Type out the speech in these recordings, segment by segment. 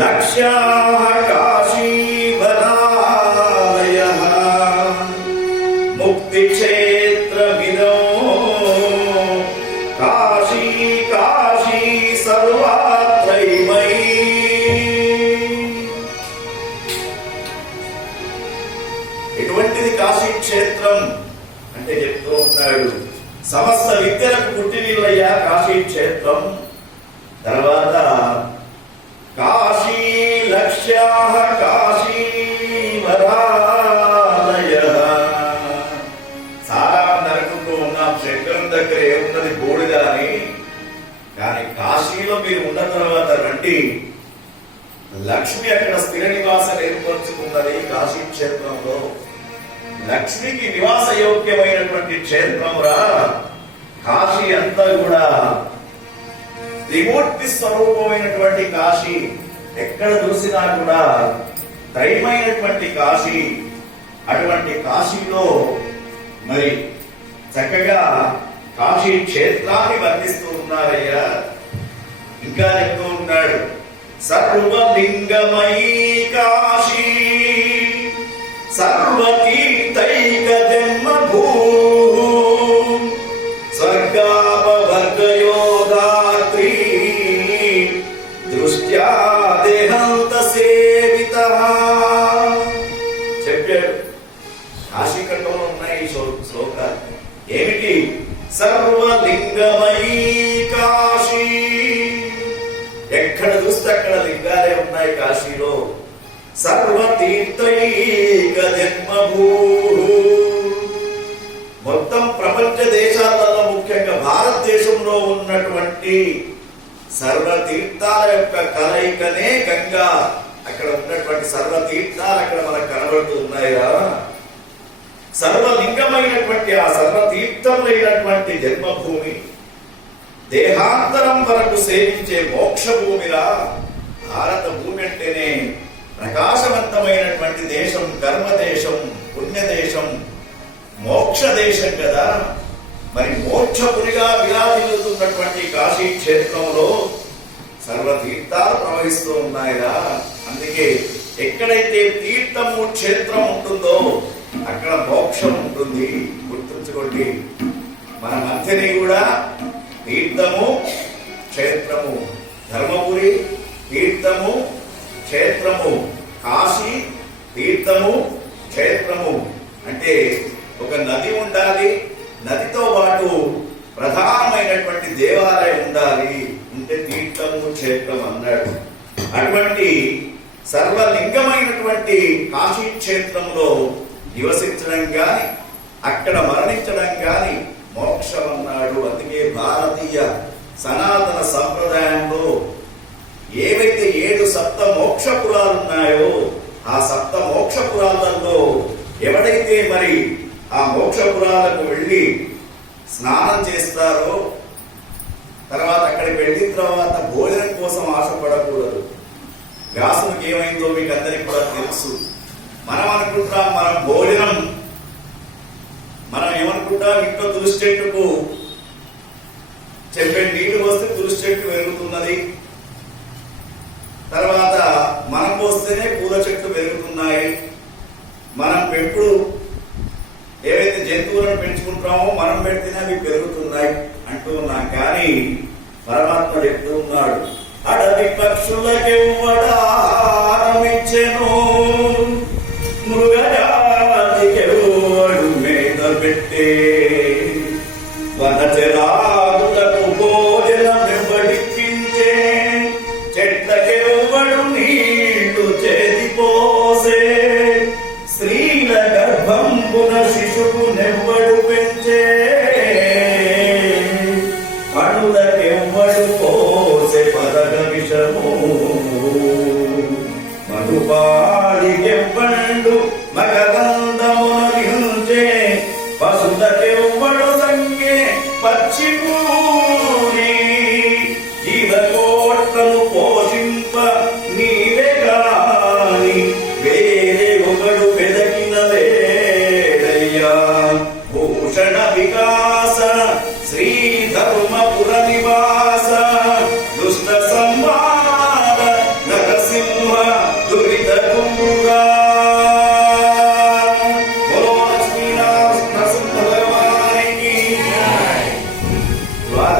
లక్ష్యాః కాశీవరాలయః ముక్తిక్షేత్రమిదో కాశీ కాశీ సర్వాత్రైమయీ. ఎటువంటిది కాశీ క్షేత్రం అంటే చెప్తూ ఉన్నాడు, సమస్త విద్యలకు పుట్టినిల్లయ్యా కాశీ క్షేత్రం. తర్వాత కాశీ లక్ష్యాః కాశీ వరాలయః. చాలా మంది అనుకుంటూ ఉన్నాం శంకరం దగ్గర ఏమున్నది బోడిద అని, కానీ కాశీలో మీరు ఉన్న తర్వాత రండి, లక్ష్మి అక్కడ స్థిర నివాసం ఏర్పరచుకున్నది కాశీ క్షేత్రంలో. లక్ష్మికి నివాస యోగ్యమైనటువంటి క్షేత్రమురా కాశీ అంతా కూడా. త్రిమూర్తి స్వరూపమైనటువంటి కాశీ, ఎక్కడ చూసినా కూడా దైవమైనటువంటి కాశీ. అటువంటి కాశీలో మరి చక్కగా కాశీ క్షేత్రాన్ని వర్ణిస్తూ ఉన్నారయ్యా. ఇంకా చెప్తూ ఉన్నాడు, సర్వలింగమయీ కాశీ సర్వతీర్థైక జన్మభూ స్వర్గాపవర్గయోదాత్రీ దృష్ట్యా దేహంత సేవితః. చెప్పాడు కాశీ ఖండంలో ఉన్నాయి ఈ శ్లోకాలు. ఏమిటి? సర్వలింగమయీ కాశీ, ఎక్కడ చూస్తే అక్కడ లింగాలే ఉన్నాయి కాశీలో. సర్వతీర్థైక జన్మభూ, మొత్తం ప్రపంచ దేశాలలో ముఖ్యంగా భారతదేశంలో ఉన్నటువంటి సర్వతీర్థాల యొక్క కలయికనే గంగా. అక్కడ ఉన్నటువంటి సర్వతీర్థాలు అక్కడ మనకు కనబడుతూ ఉన్నాయిరా. సర్వలింగమైనటువంటి ఆ సర్వతీర్థమైనటువంటి జన్మభూమి, దేహాంతరం వరకు సేవించే మోక్ష భూమిరా. భారత భూమి అంటేనే ప్రకాశవంతమైనటువంటి దేశం, కర్మదేశం, పుణ్యదేశం, మోక్ష దేశం కదా. మరి మోక్షపురిగా విరాజిల్లుతున్నటువంటి కాశీ క్షేత్రంలో సర్వతీర్థాలు ప్రవహిస్తూ ఉన్నాయిరా. అందుకే ఎక్కడైతే తీర్థము క్షేత్రం ఉంటుందో అక్కడ మోక్షం ఉంటుంది. గుర్తుంచుకోండి, మన మధ్యని కూడా తీర్థము క్షేత్రము, ధర్మపురి తీర్థము క్షేత్రము, కాశీ తీర్థము క్షేత్రము. అంటే ఒక నది ఉండాలి, నదితో పాటు ప్రధానమైనటువంటి దేవాలయం ఉండాలి, ఉంటే తీర్థము క్షేత్రం అన్నాడు. అటువంటి సర్వలింగమైనటువంటి కాశీ క్షేత్రంలో నివసించడం గాని అక్కడ మరణించడం గాని మోక్షం అన్నాడు. అందుకే భారతీయ సనాతన సంప్రదాయంలో ఏవైతే 7 సప్త మోక్షపురాలు ఉన్నాయో ఆ సప్త మోక్షపురాలలో ఎవడైతే మరి ఆ మోక్షపురాలకు వెళ్ళి స్నానం చేస్తారో, తర్వాత అక్కడికి వెళ్ళిన తర్వాత భోజనం కోసం ఆశపడకూడదు. వ్యాసునికి ఏమైందో మీకు అందరికి కూడా తెలుసు. మనం అనుకుంటాం మనం భోజనం, మనం ఏమనుకుంటాం ఇంట్లో తులసి చెట్టుకు చెప్పే నీళ్లు వస్తే తులసి చెట్టు పెరుగుతున్నది, తర్వాత మనం పోస్తేనే పూల చెట్లు పెరుగుతున్నాయి, మనం పెంపుడు ఏవైతే జంతువులను పెంచుకుంటామో మనం పెడితేనే అవి పెరుగుతున్నాయి అంటూ ఉన్నాం. కానీ పరమాత్మ చెప్తూ ఉన్నాడు, అడవి పక్షులకెవ్వడారమిచ్చెను మృగజాతికెవ్వడు మేత పెట్టే వనచరాదులకు భోజనమెవ్వడిప్పించే చెట్లకెవ్వడు నీళ్లు చేతిపోసే స్త్రీల గర్భంబున శిశువు నెవ్వడు పెంచే పనులకెవ్వడు పోసే పరగ విషము మధుపాడికెవ్వడు మకరందమున విహుంచే పశులకెవ్వడు సంగే పశ్చిమ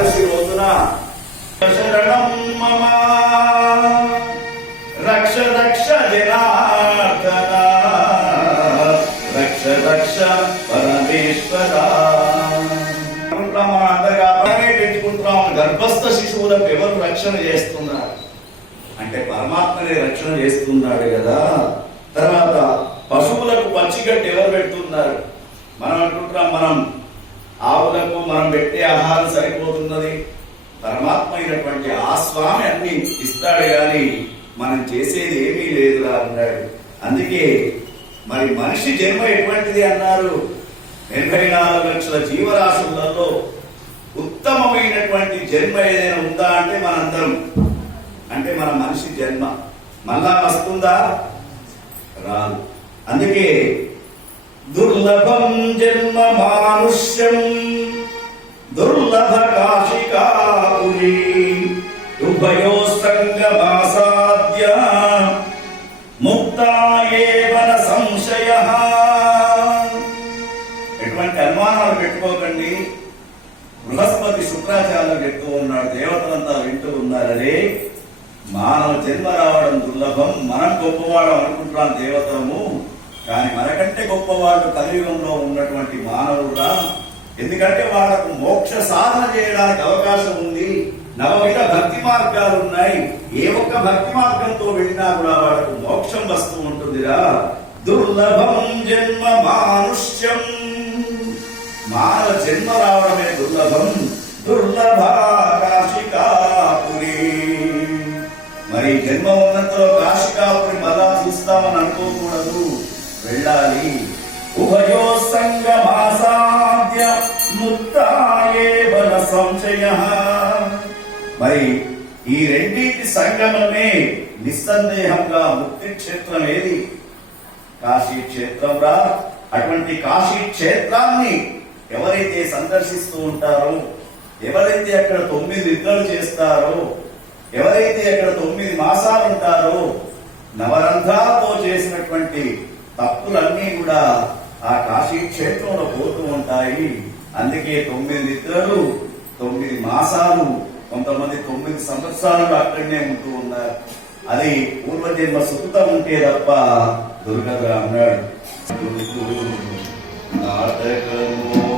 ఏకాదశి రోజున శరణం మమ రక్ష రక్ష జనార్దన రక్ష రక్ష పరమేశ్వర. అందరిగా పెట్టుకుంటున్నాం. గర్భస్థ శిశువులకు ఎవరు రక్షణ చేస్తున్నారు అంటే పరమాత్మనే రక్షణ చేస్తున్నాడు కదా. తర్వాత పశువులకు పచ్చిగడ్డి ఎవరు పెడుతున్నారు? మనం అనుకుంటున్నాం మనం ఆవులకు మనం పెట్టే ఆహారం సరిపోతున్నది, పరమాత్మ అయినటువంటి ఆ స్వామి అన్ని ఇస్తాడు కానీ మనం చేసేది ఏమీ లేదురా అన్నాడు. అందుకే మరి మనిషి జన్మ ఎటువంటిది అన్నారు? 84 లక్షల జీవరాశులలో ఉత్తమమైనటువంటి జన్మ ఏదైనా ఉందా అంటే మనందరం అంటే మన మనిషి జన్మ. మళ్ళా వస్తుందా? రాదు. అందుకే దుర్లభం జన్మ మానుష్యం దుర్లభ కాశికాపురి ఉభయో సంగమాసాద్య ముక్తాయేవన సంశయ. ఎటువంటి అనుమానాలు పెట్టుకోకండి. బృహస్పతి శుక్రాచార్యులు చెప్తూ ఉన్నాడు, దేవతలంతా వింటూ ఉన్నారని. మానవ జన్మ రావడం దుర్లభం. మనం గొప్పవాడు అనుకుంటున్నాం దేవతము, కానీ మనకంటే గొప్పవాళ్ళు కలియుగంలో ఉన్నటువంటి మానవుడా. ఎందుకంటే వాళ్ళకు మోక్ష సాధన చేయడానికి అవకాశం ఉంది. 9 భక్తి మార్గాలు ఉన్నాయి. ఏ ఒక్క భక్తి మార్గంతో వెళ్ళినా కూడా వాళ్ళకు మోక్షం వస్తూ ఉంటుందిరా. దుర్లభం జన్మ మానుష్యం, మానవ జన్మ రావడమే దుర్లభం. దుర్లభ కాశికాపురి, మరి జన్మ ఉన్నంతలో కాశికాపురి మళ్ళా చూస్తామని అనుకోకూడదు, వెళ్ళాలి. ఉభయో సంగమాసాద్య ముక్తాయేవన సంశయ. మరి ఈ రెండింటి సంగమమే నిస్సందేహంగా ముక్తి క్షేత్రం. ఏది? కాశీ క్షేత్రం రా. అటువంటి కాశీ క్షేత్రాన్ని ఎవరైతే సందర్శిస్తూ ఉంటారో, ఎవరైతే అక్కడ 9 నిద్రలు చేస్తారో, ఎవరైతే అక్కడ 9 మాసాలు ఉంటారో, నవరంధ్రాలతో చేసినటువంటి తప్పులన్నీ కూడా ఆ కాశీ క్షేత్రంలో పోతూ ఉంటాయి. అందుకే 9 నిద్రలు, 9 మాసాలు, కొంతమంది 9 సంవత్సరాలు అక్కడనే ఉంటూ ఉన్నారు. అది పూర్వజన్మ సుకృతం ఉంటే తప్ప దుర్గగా అన్నాడు. నాటకము